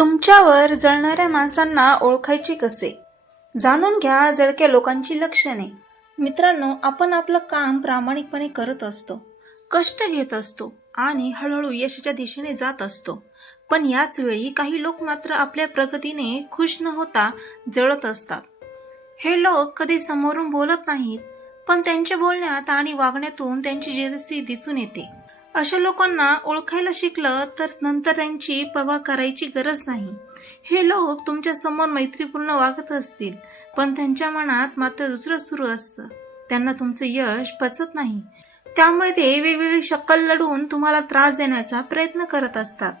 तुमच्यावर जळणाऱ्या माणसांना ओळखायचे कसे? जाणून घ्या जळक्या लोकांची लक्षणे. मित्रांनो आपण आपलं काम प्रामाणिकपणे करत असतो कष्ट घेत असतो आणि हळूहळू यशाच्या दिशेने जात असतो. पण याच वेळी काही लोक मात्र आपल्या प्रगतीने खुश न होता जळत असतात. हे लोक कधी समोरून बोलत नाहीत पण त्यांच्या बोलण्यात आणि वागण्यातून त्यांची जेलसी दिसून येते. अशा लोकांना ओळखायला शिकलं तर नंतर त्यांची पर्वा करायची गरज नाही. हे लोक तुमच्यासमोर मैत्रीपूर्ण वागत असतील पण त्यांच्या मनात मात्र दुसरं सुरू असतं. त्यांना तुमचं यश पचत नाही. त्यामुळे ते वेगवेगळी शक्कल लढवून तुम्हाला त्रास देण्याचा प्रयत्न करत असतात.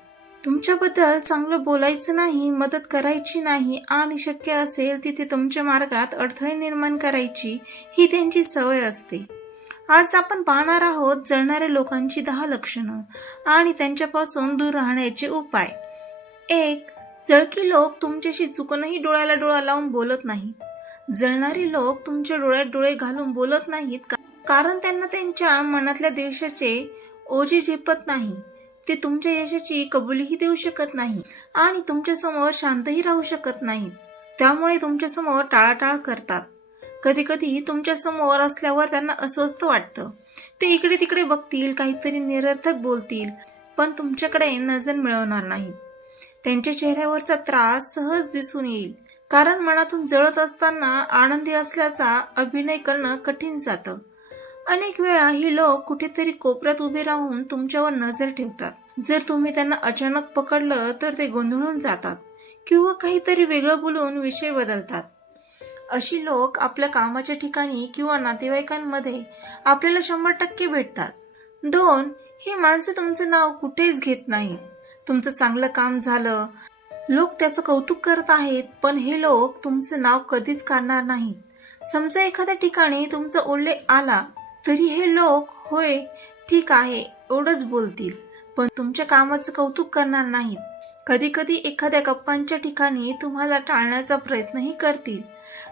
तुमच्याबद्दल चांगलं बोलायचं नाही मदत करायची नाही आणि शक्य असेल तिथे तुमच्या मार्गात अडथळे निर्माण करायची ही त्यांची सवय असते. आज आपण पाहणार आहोत जळणाऱ्या लोकांची दहा लक्षणं आणि त्यांच्यापासून दूर राहण्याचे उपाय. एक जळकी लोक तुमच्याशी चुकूनही डोळ्याला डोळा लावून बोलत नाहीत. जळणारे लोक तुमच्या डोळ्यात डोळे घालून बोलत नाहीत कारण त्यांना त्यांच्या मनातल्या देशाचे ओझे झेपत नाही. ते तुमच्या यशाची कबुलीही देऊ शकत नाही आणि तुमच्यासमोर शांतही राहू शकत नाहीत. त्यामुळे तुमच्यासमोर टाळाटाळ करतात. कधी कधी तुमच्यासमोर असल्यावर त्यांना अस्वस्थ वाटतं. ते इकडे तिकडे बघतील काहीतरी निरर्थक बोलतील पण तुमच्याकडे नजर मिळवणार नाहीत. त्यांच्या चेहऱ्यावरचा त्रास सहज दिसून येईल. कारण मनातून जळत असताना आनंदी असल्याचा अभिनय करणं कठीण जातं. अनेक वेळा ही लोक कुठेतरी कोपऱ्यात उभे राहून तुमच्यावर नजर ठेवतात. जर तुम्ही त्यांना अचानक पकडलं तर ते गोंधळून जातात किंवा काहीतरी वेगळं बोलून विषय बदलतात. अशी लोक आपल्या कामाच्या ठिकाणी किंवा नातेवाईकांमध्ये आपल्याला शंभर टक्के भेटतात. दोन ही माणसं तुमचं नाव कुठेच घेत नाहीत. तुमचं चांगलं काम झालं. लोक त्याचं कौतुक करत आहेत पण हे लोक तुमचं नाव कधीच काढणार नाहीत. समजा एखाद्या ठिकाणी तुमचा उल्लेख आला तरी हे लोक होय ठीक आहे एवढंच बोलतील पण तुमच्या कामाचं कौतुक करणार नाहीत. कधीकधी एखाद्या गप्पांच्या ठिकाणी तुम्हाला टाळण्याचा प्रयत्नही करतील.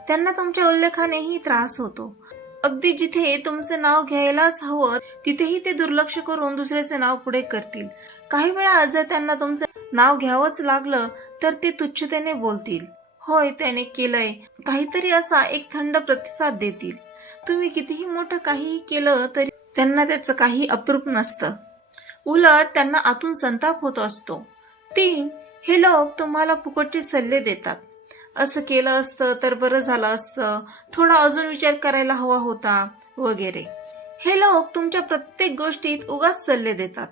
त्यांना तुमच्या उल्लेखानेही त्रास होतो. अगदी जिथे तुमचं नाव घ्यायलाच हवं तिथेही ते दुर्लक्ष करून दुसऱ्याचे नाव पुढे करतील. काही वेळा जर त्यांना तुमचं नाव घ्यावंच लागलं तर ते तुच्छतेने बोलतील. होय त्याने केलंय. काहीतरी असा एक थंड प्रतिसाद देतील. तुम्ही कितीही मोठं काहीही केलं तरी त्यांना त्याचं काही अप्रूप नसतं. उलट त्यांना आतून संताप होत असतो. तीन हे लोक तुम्हाला फुकटचे सल्ले देतात. असं केलं असतं तर बरं झालं असतं. थोडा अजून विचार करायला हवा होता वगैरे. हे लोक तुमच्या प्रत्येक गोष्टीत उगाच सल्ले देतात.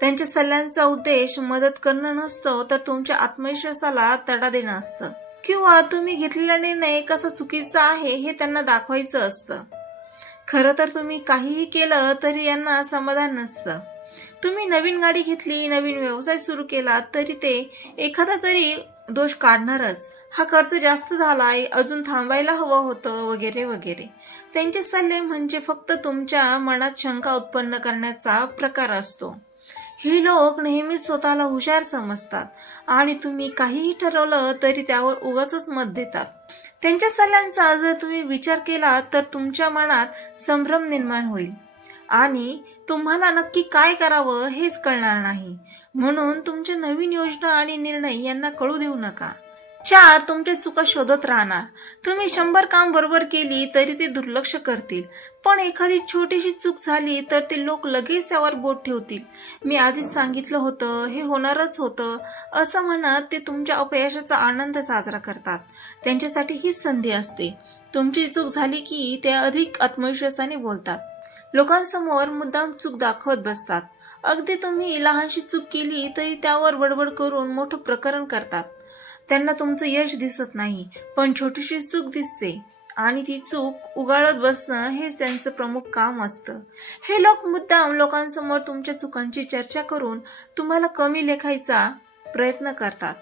त्यांच्या सल्ल्यांचा उद्देश मदत करणं नसतो तर तुमच्या आत्मविश्वासाला तडा देणं असतं. किंवा तुम्ही घेतलेला निर्णय कसा चुकीचा आहे हे त्यांना दाखवायचं असतं. खरं तर तुम्ही काहीही केलं तरी यांना समाधान नसतं. तुम्ही नवीन गाडी घेतली नवीन व्यवसाय सुरू केला तरी ते एखादा तरी दोष काढणारच. हा खर्च जास्त झालाय अजून थांबायला हवं होतं वगैरे वगैरे. त्यांचे सल्ले म्हणजे फक्त तुमच्या मनात शंका उत्पन्न करण्याचा प्रकार असतो. हे लोक नेहमीच स्वतःला हुशार समजतात आणि तुम्ही काहीही ठरवलं तरी त्यावर उगाच मत देतात. त्यांच्या सल्ल्यांचा जर तुम्ही विचार केला तर तुमच्या मनात संभ्रम निर्माण होईल. आणि तुम्हाला नक्की काय करावं हेच कळणार नाही. म्हणून तुमच्या नवीन योजना आणि निर्णय यांना कळू देऊ नका. चार तुमच्या चुका शोधत राहणार. तुम्ही शंभर काम बरोबर केली तरी ते दुर्लक्ष करतील. पण एखादी छोटीशी चूक झाली तर ते लोक लगेच त्यावर बोट ठेवतील. मी आधीच सांगितलं होतं हे होणारच होतं. असं म्हणत ते तुमच्या अपयशाचा आनंद साजरा करतात. त्यांच्यासाठी हीच संधी असते. तुमची चूक झाली की ते अधिक आत्मविश्वासाने बोलतात. लोकांसमोर मुद्दाम चूक दाखवत बसतात. अगदी तुम्ही लहानशी चूक केली तरी त्यावर बडबड करून मोठं प्रकरण करतात. त्यांना तुमचं यश दिसत नाही पण छोटीशी चूक दिसते. आणि ती चूक उगाळत बसणं हेच त्यांचं प्रमुख काम असतं. हे लोक मुद्दाम लोकांसमोर तुमच्या चुकांची चर्चा करून तुम्हाला कमी लेखायचा प्रयत्न करतात.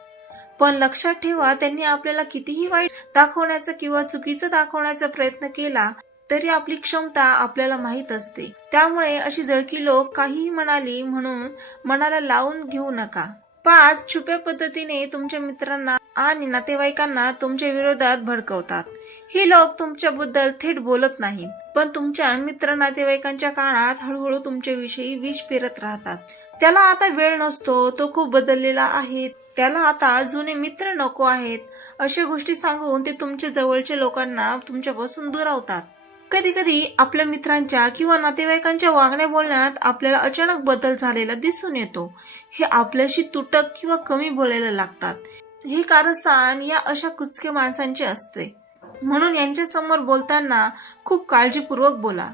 पण लक्षात ठेवा त्यांनी आपल्याला कितीही वाईट दाखवण्याचा किंवा चुकीचं दाखवण्याचा प्रयत्न केला तरी आपली क्षमता आपल्याला माहीत असते. त्यामुळे अशी जळकी लोक काहीही म्हणाली म्हणून मनाला लावून घेऊ नका. पाच छुप्या पद्धतीने तुमच्या मित्रांना आणि नातेवाईकांना तुमच्या विरोधात भडकवतात. ही लोक तुमच्याबद्दल थेट बोलत नाहीत पण तुमच्या मित्र नातेवाईकांच्या काळात हळूहळू तुमच्याविषयी विष पेरत राहतात. त्याला आता वेळ नसतो तो खूप बदललेला आहे. त्याला आता जुने मित्र नको आहेत अशा गोष्टी सांगून ते तुमच्या जवळच्या लोकांना तुमच्यापासून दुरावतात कधी कधी आपल्या मित्रांच्या किंवा नातेवाईकांच्या वागण्या बोलण्यात आपल्याला अचानक बदल झालेला दिसून येतो. हे आपल्याशी तुटक किंवा कमी बोलायला लागतात. हे कारस्थान या अशा कुचके माणसांचे असते. म्हणून यांच्या समोर बोलताना खूप काळजीपूर्वक बोला.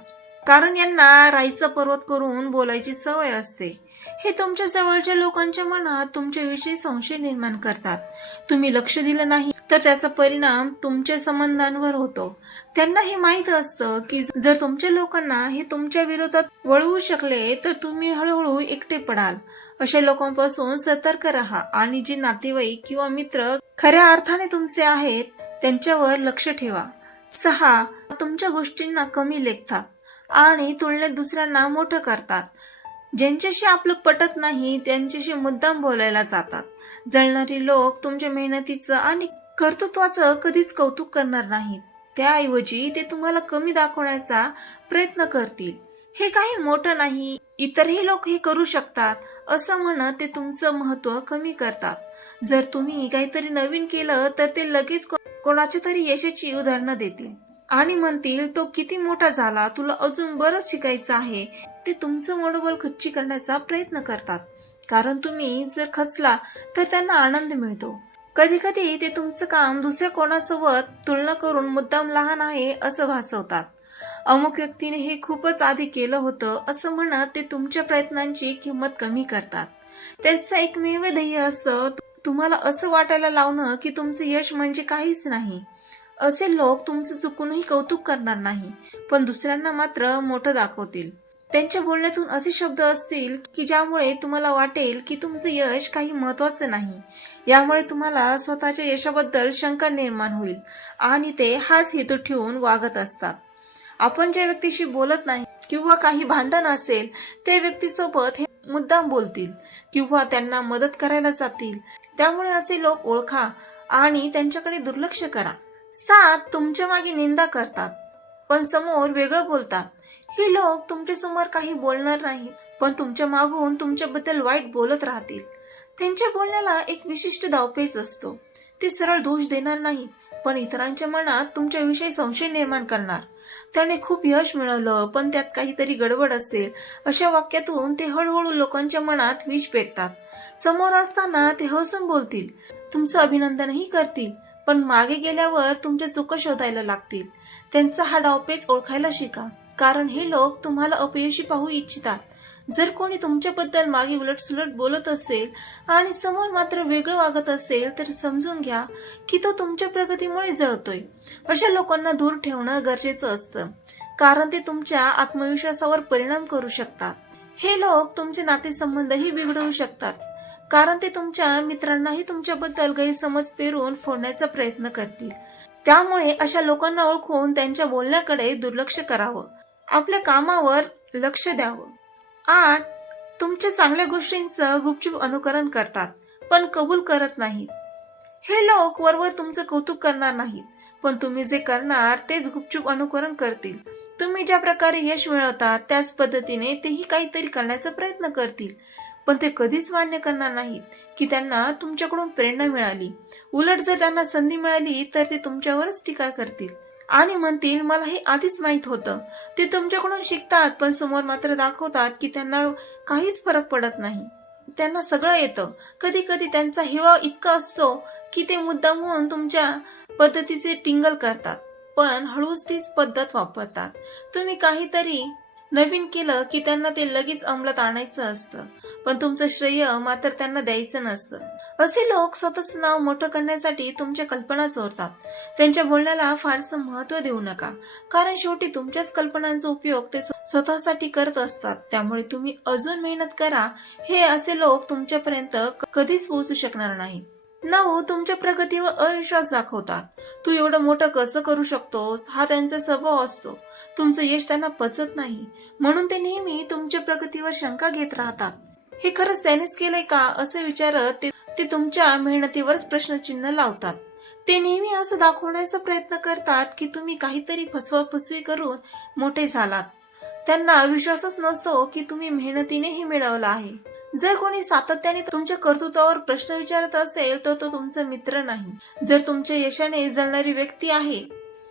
कारण यांना राईचा पर्वत करून बोलायची सवय असते. हे तुमच्या जवळच्या लोकांच्या मनात तुमच्याविषयी संशय निर्माण करतात. तुम्ही लक्ष दिलं नाही. तर त्याचा परिणाम तुमच्या संबंधांवर होतो. त्यांना हे माहीत असतं की जर तुमच्या लोकांना हे तुमच्या विरोधात वळवू शकले तर तुम्ही हळूहळू एकटे पडाल. अशा लोकांपासून सतर्क राहा आणि जे नातेवाईक किंवा मित्र खऱ्या अर्थाने तुमचे आहेत त्यांच्यावर लक्ष ठेवा. सहा तुमच्या गोष्टींना कमी लेखतात आणि तुलनेत दुसऱ्यांना मोठं करतात. ज्यांच्याशी आपलं पटत नाही त्यांच्याशी मुद्दाम बोलायला जातात. जळणारी लोक तुमच्या मेहनतीचं आणि कर्तृत्वाचं कधीच कौतुक करणार नाहीत. त्याऐवजी ते तुम्हाला कमी दाखवण्याचा प्रयत्न करतील. हे काही मोठं नाही इतरही लोक हे करू शकतात असं म्हणत ते तुमचं महत्त्व कमी करतात. जर तुम्ही काहीतरी नवीन केलं तर ते लगेच को- कोणाच्या तरी यशाची उदाहरणं देतील. आणि म्हणतील तो किती मोठा झाला तुला अजून बरंच शिकायचं आहे. ते तुमचं मनोबल खच्ची करण्याचा प्रयत्न करतात. कारण तुम्ही जर खचला तर त्यांना आनंद मिळतो. कधी कधी ते तुमचं काम दुसऱ्या कोणासोबत तुलना करून मुद्दाम लहान आहे असं भासवतात. अमुक व्यक्तीने हे खूपच आधी केलं होतं असं म्हणत ते तुमच्या प्रयत्नांची किंमत कमी करतात. त्यांचं एकमेव ध्येय असं तुम्हाला असं वाटायला लावणं की तुमचं यश म्हणजे काहीच नाही. असे लोक तुमचं चुकूनही कौतुक करणार नाही पण दुसऱ्यांना मात्र मोठं दाखवतील. त्यांच्या बोलण्यातून असे शब्द असतील की ज्यामुळे तुम्हाला वाटेल की तुमचं यश काही महत्वाचं नाही. यामुळे तुम्हाला स्वतःच्या यशाबद्दल शंका निर्माण होईल आणि ते हाच हेतू ठेवून वागत असतात. आपण ज्या व्यक्तीशी बोलत नाही किंवा काही भांडण असेल ते व्यक्तीसोबत हे मुद्दाम बोलतील किंवा त्यांना मदत करायला जातील. त्यामुळे असे लोक ओळखा आणि त्यांच्याकडे दुर्लक्ष करा. सात तुमच्या मागे निंदा करतात. पण समोर वेगळं बोलतात. हे लोक तुमच्यासमोर काही बोलणार नाहीत पण तुमच्या मागून तुमच्याबद्दल वाईट बोलत राहतील. त्यांच्या बोलण्याला एक विशिष्ट दावपेच असतो. ते सरळ दोष देणार नाहीत पण इतरांच्या मनात तुमच्याविषयी संशय निर्माण करणार. त्याने खूप यश मिळवलं पण त्यात काहीतरी गडबड असेल अशा वाक्यातून ते हळूहळू लोकांच्या मनात विष पेटतात समोर असताना ते हसून बोलतील तुमचं अभिनंदनही करतील पण मागे गेल्यावर तुमच्या चुका शोधायला लागतील. त्यांचा हा डावपेच ओळखायला शिका. कारण हे लोक तुम्हाला अपयशी पाहू इच्छितात. जर कोणी तुमच्याबद्दल मागे उलटसुलट बोलत असेल आणि समोर मात्र वेगळं वागत असेल तर समजून घ्या की तो तुमच्या प्रगतीमुळे जळतोय. अशा लोकांना दूर ठेवणं गरजेचं असतं. कारण ते तुमच्या आत्मविश्वासावर परिणाम करू शकतात. हे लोक तुमचे नातेसंबंधही बिघडवू शकतात. कारण ते तुमच्या मित्रांनाही तुमच्याबद्दल गैरसमज पेरून फोडण्याचा प्रयत्न करतील. त्यामुळे अशा लोकांना ओळखून त्यांच्या बोलण्याकडे दुर्लक्ष करावं. आपल्या कामावर लक्ष द्यावं. आठ तुमच्या चांगल्या गोष्टींचं गुपचूप अनुकरण करतात पण कबूल करत नाहीत. हे लोक वरवर तुमचं कौतुक करणार नाहीत पण तुम्ही जे करणार तेच गुपचूप अनुकरण करतील. तुम्ही ज्या प्रकारे यश मिळवतात त्याच पद्धतीने तेही काहीतरी करण्याचा प्रयत्न करतील. पण ते कधीच मान्य करणार नाहीत की त्यांना तुमच्याकडून प्रेरणा मिळाली. उलट जर त्यांना संधी मिळाली तर ते तुमच्यावरच टीका करतील. आणि म्हणतील मला हे आधीच माहीत होतं. ते तुमच्याकडून शिकतात पण समोर मात्र दाखवतात की त्यांना काहीच फरक पडत नाही. त्यांना सगळं येतं. कधी कधी त्यांचा हिवा इतका असतो की ते मुद्दामहून तुमच्या पद्धतीचे टिंगल करतात. पण हळूच तीच पद्धत वापरतात. तुम्ही काहीतरी नवीन केलं की त्यांना ते लगेच अंमलात आणायचं असतं. पण तुमचं श्रेय मात्र त्यांना द्यायचं नसतं. असे लोक स्वतःच नाव मोठं करण्यासाठी तुमच्या कल्पना चोरतात त्यांच्या बोलण्याला फारसं महत्त्व देऊ नका. कारण शेवटी तुमच्याच कल्पनांचा उपयोग ते स्वतःसाठी करत असतात. त्यामुळे तुम्ही अजून मेहनत करा. हे असे लोक तुमच्यापर्यंत कधीच पोहोचू शकणार नाहीत. ना हो तुमच्या प्रगतीवर अविश्वास दाखवतात. तू एवढं मोठं कसं करू शकतोस? हा त्यांचा स्वभाव असतो. तुमचं यश त्यांना पचत नाही. म्हणून ते नेहमी तुमच्या प्रगतीवर शंका घेत राहतात. हे खरंच त्यानेच केलंय का? असं विचारत ते ते तुमच्या मेहनतीवरच प्रश्नचिन्ह लावतात. ते नेहमी असं दाखवण्याचा प्रयत्न करतात की तुम्ही काहीतरी फसवाफसवी करून मोठे झालात. त्यांना विश्वासच नसतो की तुम्ही मेहनतीने हे मिळवलं आहे. जर कोणी सातत्याने तुमच्या कर्तृत्वावर प्रश्न विचारत असेल तर तो तुमचा मित्र नाही. जर तुमच्या यशाने जळणारी व्यक्ती आहे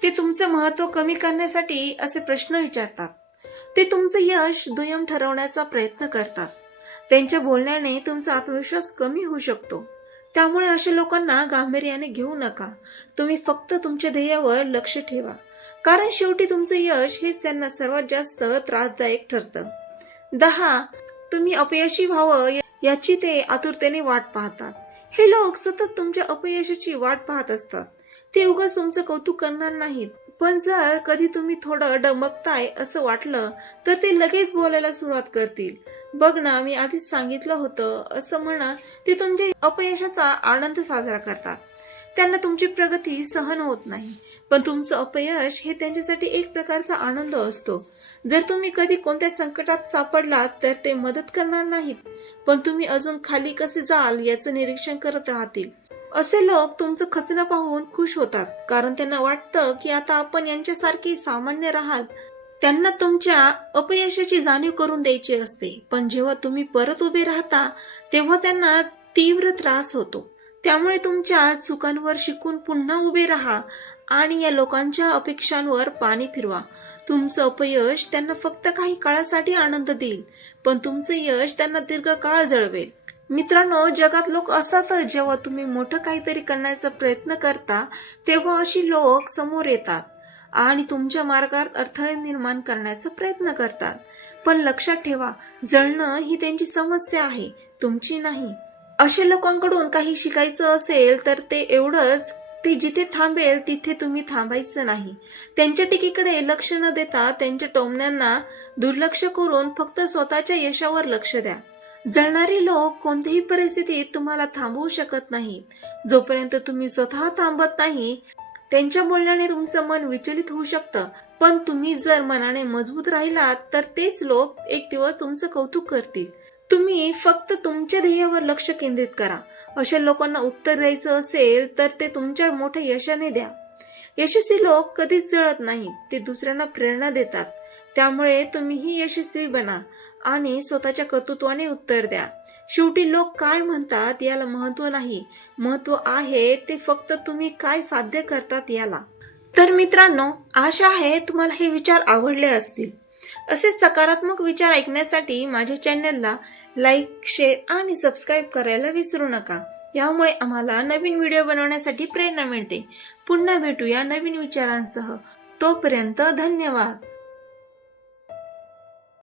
ते तुमचं महत्त्व कमी करण्यासाठी असे प्रश्न विचारतात. ते तुमचं यश दुय्यम ठरवण्याचा प्रयत्न करतात. त्यांच्या बोलण्याने तुमचा आत्मविश्वास कमी होऊ शकतो. त्यामुळे अशा लोकांना गांभीर्याने घेऊ नका. तुम्ही फक्त तुमच्या ध्येयावर लक्ष ठेवा. कारण शेवटी तुमचं यश हेच त्यांना सर्वात जास्त त्रासदायक ठरतं. दहा तुम्ही अपयशी व्हावं याची ते आतुरतेने वाट पाहतात. हे लोक सतत तुमच्या अपयशाची वाट पाहत असतात. ते उगाच तुमचं कौतुक करणार नाहीत. पण जर कधी तुम्ही थोडं डमकताय असं वाटलं तर ते लगेच बोलायला सुरुवात करतील. बघ ना मी आधीच सांगितलं होतं असं म्हणा ते तुमच्या अपयशाचा आनंद साजरा करतात. त्यांना तुमची प्रगती सहन होत नाही. पण तुमचं अपयश हे त्यांच्यासाठी एक प्रकारचा आनंद असतो. जर तुम्ही कधी कोणत्या संकटात सापडलात तर ते मदत करणार नाहीत. पण तुम्ही अजून खाली कसे जाल याचं निरीक्षण करत राहतील. असे लोक तुमचं खचणं पाहून खुश होतात कारण त्यांना वाटतं की आता आपण यांच्यासारखे सामान्य राहाल. त्यांना तुमच्या अपयशाची जाणीव करून द्यायची असते. पण जेव्हा तुम्ही परत उभे राहता तेव्हा त्यांना तीव्र त्रास होतो. त्यामुळे तुमच्या चुकांवर शिकून पुन्हा उभे राहा आणि या लोकांच्या अपेक्षांवर पाणी फिरवा. तुमचं अपयश त्यांना फक्त काही काळासाठी आनंद देईल पण तुमचं यश त्यांना दीर्घकाळ जळवेल. मित्रांनो जगात लोक असतात जेव्हा तुम्ही मोठं काहीतरी करण्याचा प्रयत्न करता तेव्हा अशी लोक समोर येतात आणि तुमच्या मार्गात अडथळे निर्माण करण्याचा प्रयत्न करतात. पण लक्षात ठेवा जळणं ही त्यांची समस्या आहे तुमची नाही. अशा लोकांकडून काही शिकायचं असेल तर ते एवढंच ते जिथे थांबेल तिथे तुम्ही थांबायचं नाही. त्यांच्या टीकेकडे लक्ष न देता त्यांच्या टोमण्यांना दुर्लक्ष करून फक्त स्वतःच्या यशावर लक्ष द्या. जळणारे लोक कोणत्याही परिस्थितीत तुम्हाला थांबवू शकत नाहीत. जोपर्यंत तुम्ही स्वतः थांबत नाही त्यांच्या बोलण्याने तुमचं मन विचलित होऊ शकतं. पण तुम्ही जर मनाने मजबूत राहिलात तर तेच लोक एक दिवस तुमचं कौतुक करतील. तुम्ही फक्त तुमच्या ध्येयावर लक्ष केंद्रित करा. अशा लोकांना उत्तर द्यायचं असेल तर ते तुमच्या मोठ्या यशाने द्या. यशस्वी लोक कधीच जळत नाहीत ते दुसऱ्यांना प्रेरणा देतात. त्यामुळे तुम्हीही यशस्वी बना आणि स्वतःच्या कर्तृत्वाने उत्तर द्या. शेवटी लोक काय म्हणतात याला महत्त्व नाही. महत्त्व आहे ते फक्त तुम्ही काय साध्य करतात याला. तर मित्रांनो आशा आहे तुम्हाला हे विचार आवडले असतील. असे सकारात्मक विचार ऐकण्यासाठी माझ्या चॅनलला लाईक शेअर आणि सबस्क्राईब करायला विसरू नका. यामुळे आम्हाला नवीन व्हिडिओ बनवण्यासाठी प्रेरणा मिळते. पुन्हा भेटूया नवीन विचारांसह. तोपर्यंत धन्यवाद.